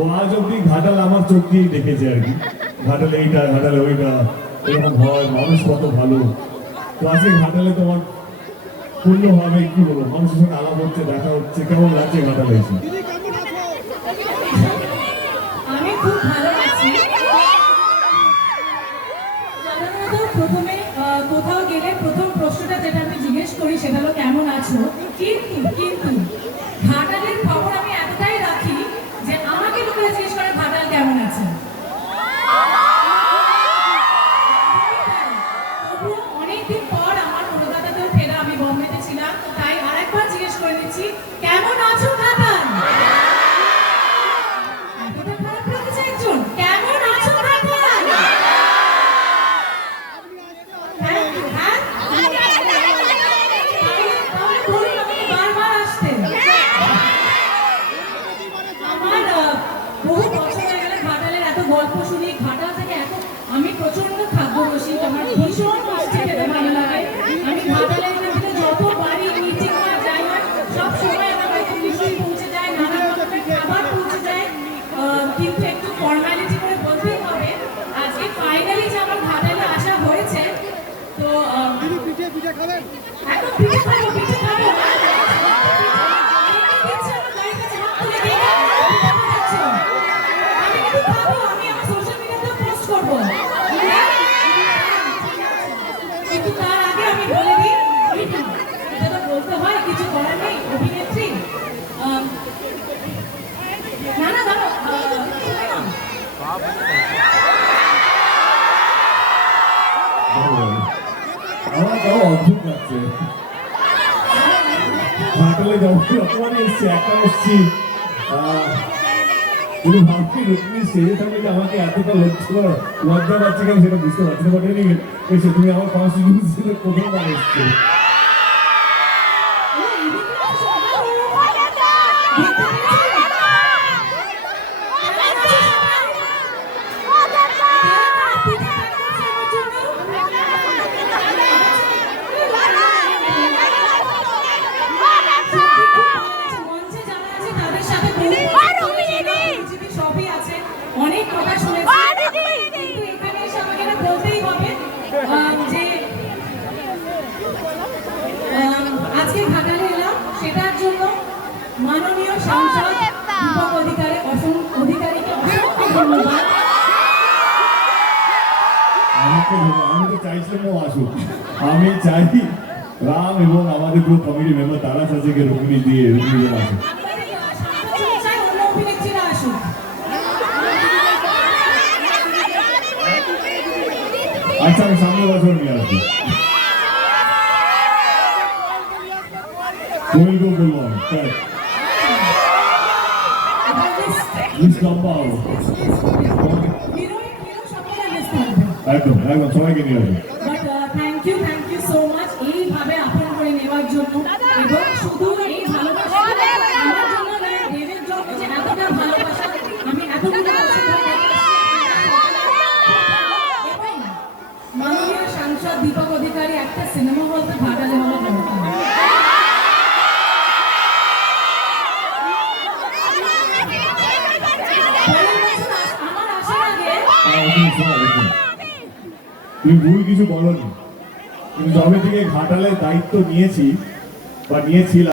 ও আজ অব্দি ঘাটাল আমার চোখ দিয়েই দেখেছে আর কি, ঘাটালে এইটা ঘাটালে ওইটা এরকম হয়, মানুষ কত ভালো। তো আজকে ঘাটালে তোমার পূর্ণভাবে কি বলবো, মানুষের সঙ্গে আলাপ হচ্ছে, দেখা হচ্ছে, কেমন লাগছে ঘাটালে এসে? আমি খুব ভালো আছি। সাধারণত প্রথমে কোথাও গেলে প্রথম প্রশ্নটা যেটা আমি জিজ্ঞেস করি সেটা হলো কেমন আছো, কিন্তু ঘাটালের খবর আমি এতটাই রাখি যে আমাকে লোকেরা জিজ্ঞেস করে ঘাটাল কেমন আছে। অনেকদিন পর আমার কলকাতাতেও ফেরা, আমি বম্বেতে ছিলাম, তাই আরেকবার জিজ্ঞেস করে নিচ্ছি কেমন আছো ঘাটাল। গল্প শুনি ঘাটাল থেকে, এত আমি প্রচন্ড খাদ্য রসিক, আমার ভীষণ মিষ্টি খেতে ভালো লাগে। আমি ঘাটালের মধ্যে যতবারই মিটিং যাই না সব সময় আমার বাড়িতে মিষ্টি পৌঁছে যায়, নানা রকমের খাবার পৌঁছে যায়। কিন্তু একটু ফর্মালিটি করে বলতেই হবে, আজকে ফাইনালি যে আমার ঘাটালে আসা হয়েছে, তো পিঠে খাবেন, একদম পিঠে খাবো, পিঠে খাবো। কিন্তু তার আগে আমি বলে দিই, এটা তো বলতে হয়, কিছু করার নেই, অভিনেত্রী। না না দাঁড়ো, আমার তাও অদ্ভুত লাগছে। ঘাটালে যখন রকমারি এসছি, একটা এসছি কিন্তু ভাবছি রুক্মিণী স্টেজে থাকলে যে আমাকে এতটা লজ্জা পাচ্ছে কেন সেটা বুঝতে পারছি না। বাট এসে তুমি আমার কনস্টিটিউন্সিতে প্রথমবার এসছো। অনেক কথা শুনেছি, কিন্তু এখানে এসে আমাকে বলতেই হবে যে আজকে ঘাটালে এলাম সেটার জন্য মাননীয় সাংসদ দীপক অধিকারীকে অসংখ্য ধন্যবাদ। আমি তো চাইছিলাম ও আসুক, আমি চাই রাম এবং আমাদের পুরো কমিটি মেম্বার তারা চাষিকে রুক্মিণী দিয়ে রুক্মিণী আসুক। আচ্ছা আমি সামনে বছর নিয়ে আসবো, বলবো আমি লম্বা হবো, একদম একদম সবাইকে নিয়ে আসবো। থ্যাংক ইউ সো মাচ এইভাবে আপন করে নেওয়ার জন্য, এবং শুধু এই ভালোবাসা আমার জন্য নয়, দেবের জন্য যে এতটা ভালোবাসা আমি এতগুলো মাননীয় সাংসদ দীপক অধিকারী একটা সিনেমা বলতে ঘাটালে হওয়া দরকার। আমার আসার আগে তুমি ভুল কিছু বলনি, কিন্তু যবে থেকে ঘাটালে দায়িত্ব নিয়েছি বা নিয়েছিলাম